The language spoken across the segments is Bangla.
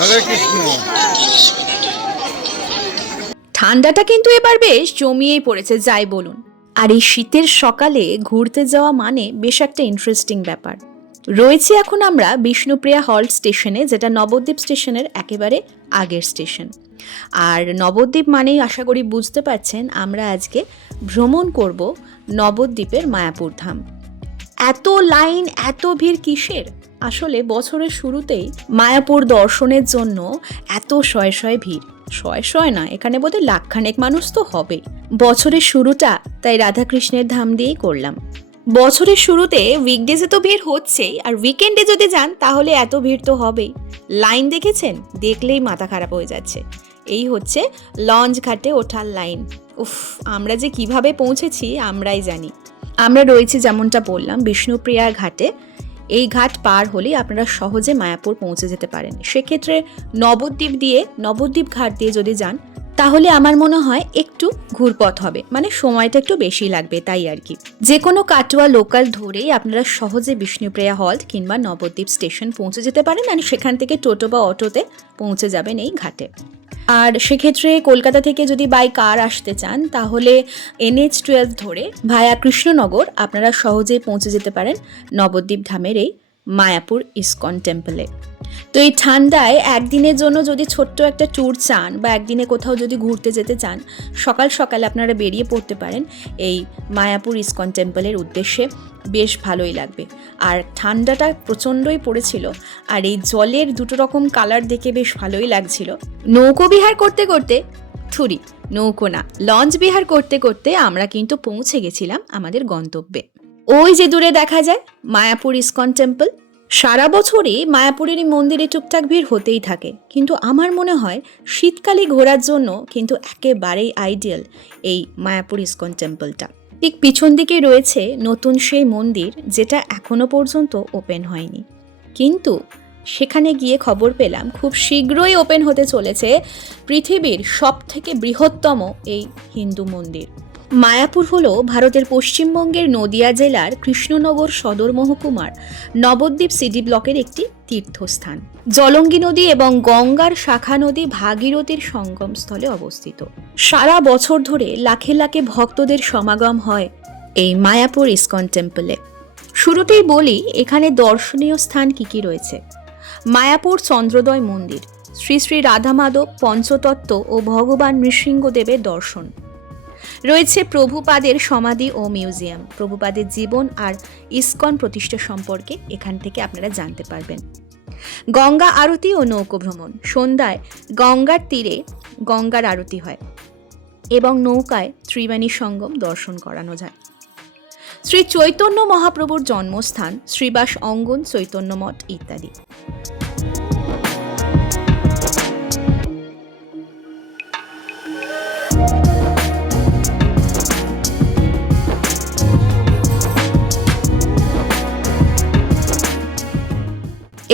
হরে কৃষ্ণ। ঠান্ডাটা কিন্তু এবার বেশ জমিয়েই পড়েছে যাই বলুন। আর এই শীতের সকালে ঘুরতে যাওয়া মানে বেশ একটা ইন্টারেস্টিং ব্যাপার। রয়েছি এখন আমরা বিষ্ণুপ্রিয়া হল্ট স্টেশনে, যেটা নবদ্বীপ স্টেশনের একেবারে আগের স্টেশন। আর নবদ্বীপ মানেই আশা করি বুঝতে পারছেন আমরা আজকে ভ্রমণ করব নবদ্বীপের মায়াপুর ধাম। এত লাইন, এত ভিড় কিসের? আসলে বছরের শুরুতেই মায়াপুর দর্শনের জন্য এত শয়ে শয়ে ভিড়। শয়ে শয়ে না, এখানে বোধহয় লাখখানেক মানুষ তো হবেই। বছরের শুরুটা তাই রাধাকৃষ্ণের ধাম দিয়েই করলাম। বছরের শুরুতে উইকডেজে তো ভিড় হচ্ছেই, আর উইকেন্ডে যদি যান তাহলে এত ভিড় তো হবেই। লাইন দেখেছেন? দেখলেই মাথা খারাপ হয়ে যাচ্ছে। এই হচ্ছে লঞ্চ ঘাটে ওঠার লাইন। উফ, আমরা যে কিভাবে পৌঁছেছি আমরাই জানি। আমরা রয়েছি যেমনটা বললাম বিষ্ণুপ্রিয়া ঘাটে। এই ঘাট পার হলেই আপনারা সহজে মায়াপুর পৌঁছে যেতে পারেন। সেক্ষেত্রে নবদ্বীপ ঘাট দিয়ে যদি যান তাহলে আমার মনে হয় একটু ঘুরপথ হবে, মানে সময়টা একটু বেশি লাগবে, তাই আর কি। যে কোনো কাটোয়া লোকাল ধরেই আপনারা সহজে বিষ্ণুপ্রিয়া হল্ট কিংবা নবদ্বীপ স্টেশন পৌঁছে যেতে পারেন, আর সেখান থেকে টোটো বা অটোতে পৌঁছে যাবেন এই ঘাটে। আর সেক্ষেত্রে কলকাতা থেকে যদি বাই কার আসতে চান তাহলে NH-12 ধরে ভায়া কৃষ্ণনগর আপনারা সহজেই পৌঁছে যেতে পারেন নবদ্বীপ ধামের এই মায়াপুর ইসকন টেম্পলে। তো এই ঠান্ডায় একদিনের জন্য যদি ছোট্ট একটা ট্যুর চান বা একদিনে কোথাও যদি ঘুরতে যেতে চান, সকাল সকাল আপনারা বেরিয়ে পড়তে পারেন এই মায়াপুর ইসকন টেম্পলের উদ্দেশ্যে। বেশ ভালোই লাগবে। আর ঠান্ডাটা প্রচণ্ডই পড়েছিল, আর এই জলের দুটো রকম কালার দেখে বেশ ভালোই লাগছিল। নৌকো বিহার করতে করতে নৌকো না, লঞ্চ বিহার করতে করতে আমরা কিন্তু পৌঁছে গেছিলাম আমাদের গন্তব্যে। ওই যে দূরে দেখা যায় মায়াপুর ইসকন টেম্পল। সারা বছরই মায়াপুরের এই মন্দিরে টুকটাক ভিড় হতেই থাকে, কিন্তু আমার মনে হয় শীতকালে ঘোরার জন্য কিন্তু একেবারেই আইডিয়াল এই মায়াপুর ইসকন টেম্পলটা। ঠিক পিছন দিকে রয়েছে নতুন সেই মন্দির, যেটা এখনো পর্যন্ত ওপেন হয়নি, কিন্তু সেখানে গিয়ে খবর পেলাম খুব শীঘ্রই ওপেন হতে চলেছে পৃথিবীর সবথেকে বৃহত্তম এই হিন্দু মন্দির। মায়াপুর হলো ভারতের পশ্চিমবঙ্গের নদিয়া জেলার কৃষ্ণনগর সদর মহকুমার নবদ্বীপ সিডি ব্লকের একটি তীর্থস্থান। জলঙ্গি নদী এবং গঙ্গার শাখা নদী ভাগীরথীর সঙ্গমস্থলে অবস্থিত। সারা বছর ধরে লাখে লাখে ভক্তদের সমাগম হয় এই মায়াপুর ইসকন টেম্পলে। শুরুতেই বলি এখানে দর্শনীয় স্থান কি কি রয়েছে। মায়াপুর চন্দ্রোদয় মন্দির, শ্রী শ্রী রাধা মাধব পঞ্চতত্ত্ব ও ভগবান নৃসিংহদেবের দর্শন। রয়েছে প্রভুপাদের সমাধি ও মিউজিয়াম। প্রভুপাদের জীবন আর ইসকন প্রতিষ্ঠা সম্পর্কে এখান থেকে আপনারা জানতে পারবেন। গঙ্গা আরতি ও নৌকো ভ্রমণ। সন্ধ্যায় গঙ্গার তীরে গঙ্গার আরতি হয় এবং নৌকায় ত্রিবেণী সঙ্গম দর্শন করানো যায়। শ্রী চৈতন্য মহাপ্রভুর জন্মস্থান, শ্রীবাস অঙ্গন, চৈতন্য মঠ ইত্যাদি।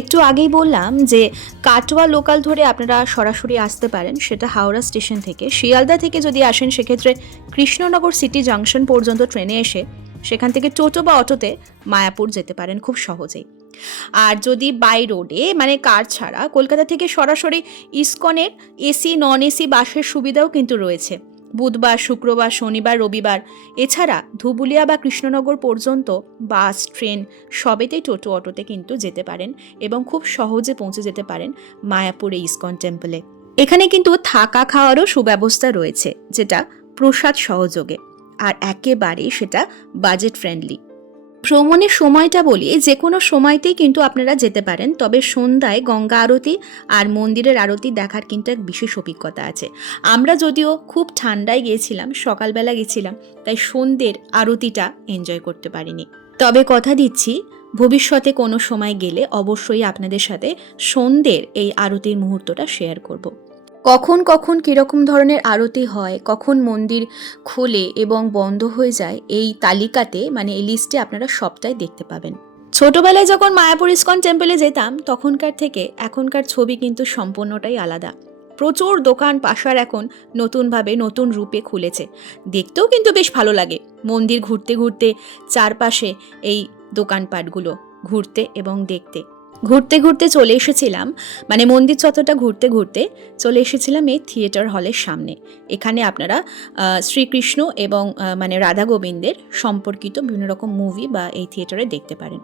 একটু আগেই বললাম যে কাটোয়া লোকাল ধরে আপনারা সরাসরি আসতে পারেন, সেটা হাওড়া স্টেশন থেকে। শিয়ালদা থেকে যদি আসেন সেক্ষেত্রে কৃষ্ণনগর সিটি জাংশন পর্যন্ত ট্রেনে এসে সেখান থেকে টোটো বা অটোতে মায়াপুর যেতে পারেন খুব সহজেই। আর যদি বাই রোডে মানে কার ছাড়া কলকাতা থেকে সরাসরি ইসকনের এসি নন এসি বাসের সুবিধাও কিন্তু রয়েছে। বুধবার, শুক্রবার, শনিবার, রবিবার, এছাড়া ধুবুলিয়া বা কৃষ্ণনগর পর্যন্ত বাস, ট্রেন সবেতেই টোটো অটোতে কিন্তু যেতে পারেন এবং খুব সহজে পৌঁছে যেতে পারেন মায়াপুরে ইসকন টেম্পলে। এখানে কিন্তু থাকা খাওয়ারও সুব্যবস্থা রয়েছে, যেটা প্রসাদ সহযোগে, আর একেবারে সেটা বাজেট ফ্রেন্ডলি। ভ্রমণের সময়টা বলি, যে কোনো সময়তেই কিন্তু আপনারা যেতে পারেন, তবে সন্ধ্যায় গঙ্গা আরতি আর মন্দিরের আরতি দেখার কিন্তু এক বিশেষ অভিজ্ঞতা আছে। আমরা যদিও খুব ঠান্ডায় গিয়েছিলাম, সকালবেলা গেছিলাম, তাই সন্ধ্যের আরতিটা এনজয় করতে পারিনি। তবে কথা দিচ্ছি ভবিষ্যতে কোনো সময় গেলে অবশ্যই আপনাদের সাথে সন্ধ্যের এই আরতির মুহূর্তটা শেয়ার করব। কখন কখন কীরকম ধরনের আরতি হয়, কখন মন্দির খোলে এবং বন্ধ হয়ে যায়, এই তালিকাতে মানে এই লিস্টে আপনারা সবটাই দেখতে পাবেন। ছোটবেলায় যখন মায়াপুর ইসকন টেম্পলে যেতাম তখনকার থেকে এখনকার ছবি কিন্তু সম্পূর্ণটাই আলাদা। প্রচুর দোকান পাশার এখন নতুনভাবে নতুন রূপে খুলেছে, দেখতেও কিন্তু বেশ ভালো লাগে মন্দির ঘুরতে ঘুরতে চারপাশে এই দোকানপাটগুলো ঘুরতে এবং দেখতে। ঘুরতে ঘুরতে চলে এসেছিলাম, মানে মন্দির চত্বরটা ঘুরতে ঘুরতে চলে এসেছিলাম এই থিয়েটার হলের সামনে। এখানে আপনারা শ্রীকৃষ্ণ এবং মানে রাধা গোবিন্দের সম্পর্কিত বিভিন্ন রকম মুভি বা এই থিয়েটারে দেখতে পারেন।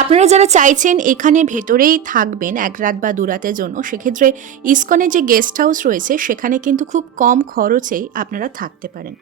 আপনারা যারা চাইছেন এখানে ভেতরেই থাকবেন 1 রাত বা 2 রাতের জন্য, সেক্ষেত্রে ইসকনের যে গেস্ট হাউস রয়েছে সেখানে কিন্তু খুব কম খরচেই আপনারা থাকতে পারেন।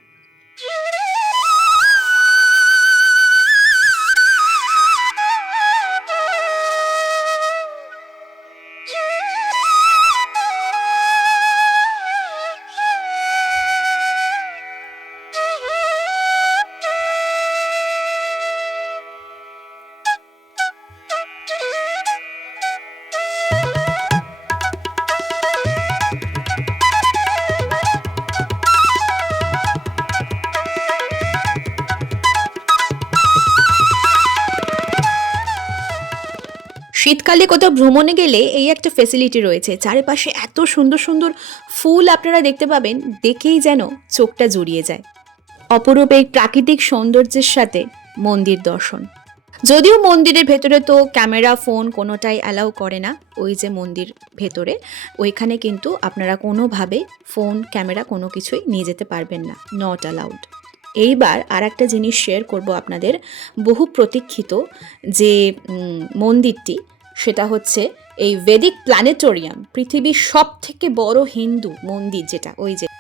শীতকালে কোথাও ভ্রমণে গেলে এই একটা ফেসিলিটি রয়েছে, চারিপাশে এত সুন্দর সুন্দর ফুল আপনারা দেখতে পাবেন, দেখেই যেন চোখটা জুড়িয়ে যায়। অপরূপ এই প্রাকৃতিক সৌন্দর্যের সাথে মন্দির দর্শন। যদিও মন্দিরের ভেতরে তো ক্যামেরা ফোন কোনোটাই অ্যালাউ করে না, ওই যে মন্দির ভেতরে ওইখানে কিন্তু আপনারা কোনোভাবে ফোন ক্যামেরা কোনো কিছুই নিয়ে যেতে পারবেন না, নট অ্যালাউড। এইবার আর একটা জিনিস শেয়ার করব আপনাদের, বহু প্রতীক্ষিত যে মন্দিরটি, সেটা হচ্ছে এই ভেদিক প্ল্যানেটোরিয়াম, পৃথিবীর সব থেকে বড় হিন্দু মন্দির,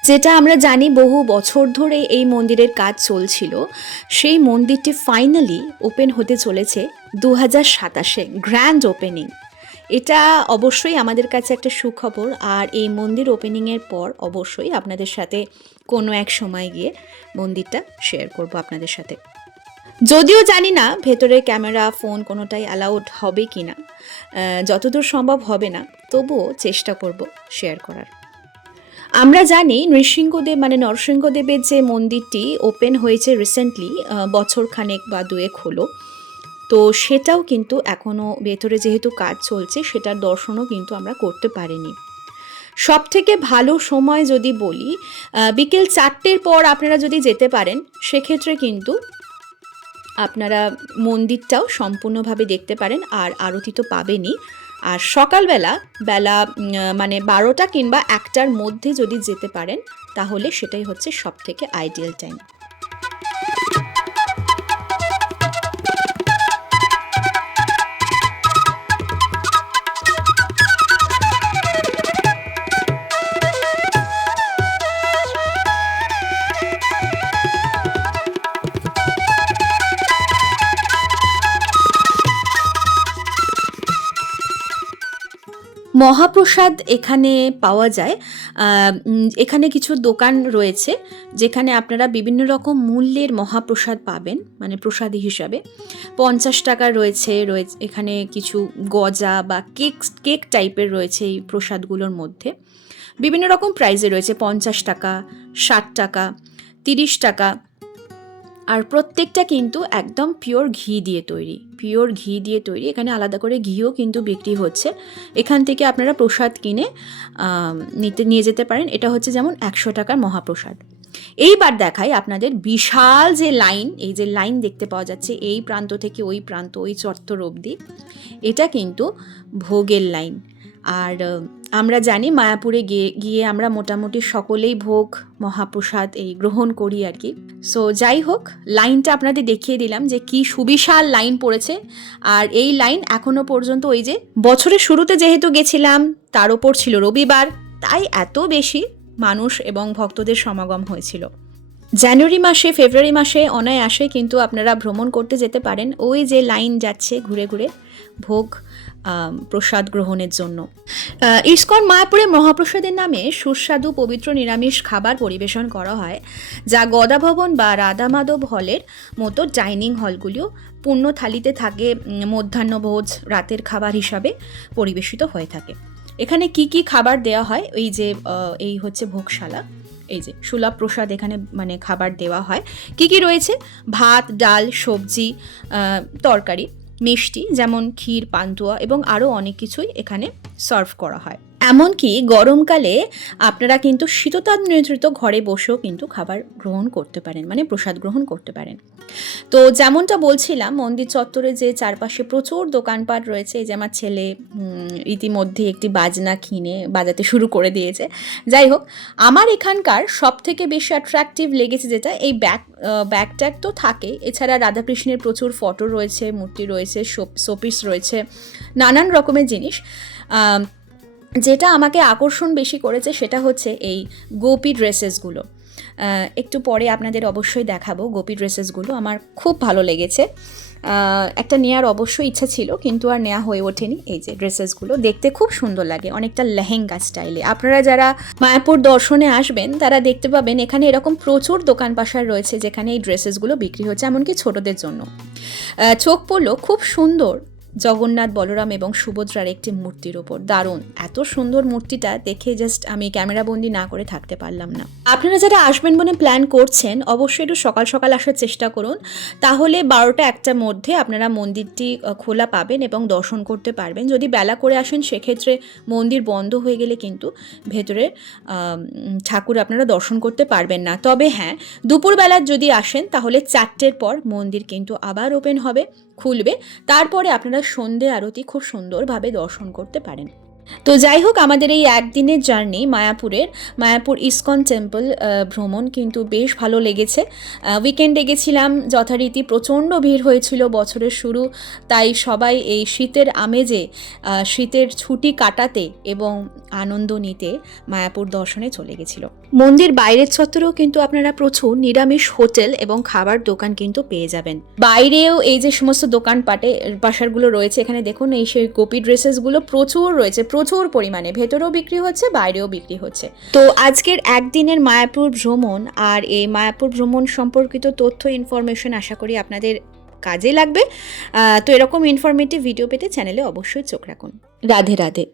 যেটা আমরা জানি বহু বছর ধরে এই মন্দিরের কাজ চলছিল। সেই মন্দিরটি ফাইনালি ওপেন হতে চলেছে 2027-এ, গ্র্যান্ড ওপেনিং। এটা অবশ্যই আমাদের কাছে একটা সুখবর, আর এই মন্দির ওপেনিংয়ের পর অবশ্যই আপনাদের সাথে কোনো এক সময় গিয়ে মন্দিরটা শেয়ার করব আপনাদের সাথে। যদিও জানি না ভেতরে ক্যামেরা ফোন কোনোটাই অ্যালাউড হবে কি না, যতদূর সম্ভব হবে না, তবুও চেষ্টা করব শেয়ার করার। আমরা জানি নৃসিংহদেব মানে নরসিংহদেবের যে মন্দিরটি ওপেন হয়েছে রিসেন্টলি, বছর খানেক বা 2 হলো, তো সেটাও কিন্তু এখনও ভেতরে যেহেতু কাজ চলছে সেটার দর্শনও কিন্তু আমরা করতে পারিনি। সব থেকে ভালো সময় যদি বলি, বিকেল 4টের পর আপনারা যদি যেতে পারেন, সেক্ষেত্রে কিন্তু আপনারা মন্দিরটাও সম্পূর্ণভাবে দেখতে পারেন, আর আরতি তো পাবেনই। আর সকালবেলা মানে 12টা কিংবা 1টার মধ্যে যদি যেতে পারেন, তাহলে সেটাই হচ্ছে সব থেকে আইডিয়াল টাইম। মহাপ্রসাদ এখানে পাওয়া যায়। এখানে কিছু দোকান রয়েছে যেখানে আপনারা বিভিন্ন রকম মূল্যের মহাপ্রসাদ পাবেন, মানে প্রসাদী হিসাবে। 50 টাকা রয়েছে এখানে কিছু গজা বা কেক টাইপের রয়েছে এই প্রসাদগুলোর মধ্যে। বিভিন্ন রকম প্রাইসে রয়েছে, 50 টাকা, 60 টাকা, 30 টাকা। আর প্রত্যেকটা কিন্তু একদম পিওর ঘি দিয়ে তৈরি। এখানে আলাদা করে ঘিও কিন্তু বিক্রি হচ্ছে। এখান থেকে আপনারা প্রসাদ কিনে নিয়ে যেতে পারেন। এটা হচ্ছে যেমন 100 টাকার মহাপ্রসাদ। এইবার দেখাই আপনাদের বিশাল যে লাইন, এই যে লাইন দেখতে পাওয়া যাচ্ছে এই প্রান্ত থেকে ওই প্রান্ত, ওই চত্বর অবধি, এটা কিন্তু ভোগের লাইন। আর আমরা জানি মায়াপুরে গিয়ে আমরা মোটামুটি সকলেই ভোগ মহাপ্রসাদ এই গ্রহণ করি আর কি। সো যাই হোক, লাইনটা আপনাদের দেখিয়ে দিলাম যে কি সুবিশাল লাইন পড়েছে। আর এই লাইন এখনো পর্যন্ত, ওই যে বছরের শুরুতে যেহেতু গেছিলাম, তার ওপর ছিল রবিবার, তাই এত বেশি মানুষ এবং ভক্তদের সমাগম হয়েছিল। জানুয়ারি মাসে, ফেব্রুয়ারি মাসে অনায়াসে কিন্তু আপনারা ভ্রমণ করতে যেতে পারেন, ওই যে লাইন যাচ্ছে ঘুরে ঘুরে ভোগ প্রসাদ গ্রহণের জন্য। ইসকন মায়াপুরে মহাপ্রসাদের নামে সুস্বাদু পবিত্র নিরামিষ খাবার পরিবেশন করা হয়, যা গদা ভবন বা রাধা মাধব হলের মতো ডাইনিং হলগুলিও পূর্ণ থালিতে থাকে মধ্যাহ্নভোজ, রাতের খাবার হিসাবে পরিবেশিত হয়ে থাকে। এখানে কি কি খাবার দেওয়া হয়, এই হচ্ছে ভোগশালা, এই যে সুলভ প্রসাদ এখানে মানে খাবার দেওয়া হয়। কি কি রয়েছে? ভাত, ডাল, সবজি, তরকারি, মিষ্টি যেমন ক্ষীর, পান্তুয়া এবং আরও অনেক কিছুই এখানে সার্ভ করা হয়। এমনকি গরমকালে আপনারা কিন্তু শীততাপ নিয়ন্ত্রিত ঘরে বসেও কিন্তু খাবার গ্রহণ করতে পারেন, মানে প্রসাদ গ্রহণ করতে পারেন। তো যেমনটা বলছিলাম, মন্দির চত্বরে যে চারপাশে প্রচুর দোকানপাট রয়েছে, এই যে আমার ছেলে ইতিমধ্যে একটি বাজনা কিনে বাজাতে শুরু করে দিয়েছে। যাই হোক, আমার এখানকার সব থেকে বেশি অ্যাট্রাকটিভ লেগেছে যেটা, এই ব্যাগ ট্যাগ তো থাকে, এছাড়া রাধাকৃষ্ণের প্রচুর ফটো রয়েছে, মূর্তি রয়েছে, শোপিস রয়েছে, নানান রকমের জিনিস। যেটা আমাকে আকর্ষণ বেশি করেছে সেটা হচ্ছে এই গোপী ড্রেসেসগুলো। একটু পরে আপনাদের অবশ্যই দেখাবো গোপী ড্রেসেসগুলো, আমার খুব ভালো লেগেছে। একটা নেওয়ার অবশ্যই ইচ্ছা ছিল, কিন্তু আর নেওয়া হয়ে ওঠেনি। এই যে ড্রেসেসগুলো দেখতে খুব সুন্দর লাগে, অনেকটা লেহেঙ্গা স্টাইলে। আপনারা যারা মায়াপুর দর্শনে আসবেন তারা দেখতে পাবেন এখানে এরকম প্রচুর দোকান পাশার রয়েছে যেখানে এই ড্রেসেসগুলো বিক্রি হচ্ছে, এমনকি ছোটদের জন্য। চোখ পড়লো খুব সুন্দর জগন্নাথ, বলরাম এবং সুভদ্রার একটি মূর্তির ওপর। দারুণ, এত সুন্দর মূর্তিটা দেখে জাস্ট আমি ক্যামেরাবন্দি না করে থাকতে পারলাম না। আপনারা যারা আসবেন বলে প্ল্যান করছেন অবশ্যই একটু সকাল সকাল আসার চেষ্টা করুন, তাহলে 12টা-1টার মধ্যে আপনারা মন্দিরটি খোলা পাবেন এবং দর্শন করতে পারবেন। যদি বেলা করে আসেন সেক্ষেত্রে মন্দির বন্ধ হয়ে গেলে কিন্তু ভেতরে ঠাকুর আপনারা দর্শন করতে পারবেন না। তবে হ্যাঁ, দুপুরবেলা যদি আসেন তাহলে 4টের পর মন্দির কিন্তু আবার ওপেন হবে, খুলবে। তারপরে আপনারা সন্ধে আরতি খুব সুন্দরভাবে দর্শন করতে পারেন। তো যাই হোক, আমাদের এই একদিনের জার্নি মায়াপুর ইসকন টেম্পল ভ্রমণ কিন্তু বেশ ভালো লেগেছে। উইকেন্ডে গেছিলাম, যথারীতি প্রচণ্ড ভিড় হয়েছিল, বছরের শুরু, তাই সবাই এই শীতের আমেজে শীতের ছুটি কাটাতে এবং আনন্দ নিতে মায়াপুর দর্শনে চলে গেছিল। মন্দির বাইরের চত্বরেও কিন্তু আপনারা প্রচুর নিরামিষ হোটেল এবং খাবার দোকান কিন্তু পেয়ে যাবেন। বাইরেও এই যে সমস্ত পাশারগুলো রয়েছে, এখানে দেখুন এই সেই গোপী ড্রেসেসগুলো প্রচুর রয়েছে, প্রচুর পরিমাণে, ভেতরেও বিক্রি হচ্ছে, বাইরেও বিক্রি হচ্ছে। তো আজকের একদিনের মায়াপুর ভ্রমণ আর এই মায়াপুর ভ্রমণ সম্পর্কিত তথ্য ইনফরমেশন আশা করি আপনাদের কাজে লাগবে। তো এরকম ইনফরমেটিভ ভিডিও পেতে চ্যানেলে অবশ্যই চোখ রাখুন। রাধে রাধে।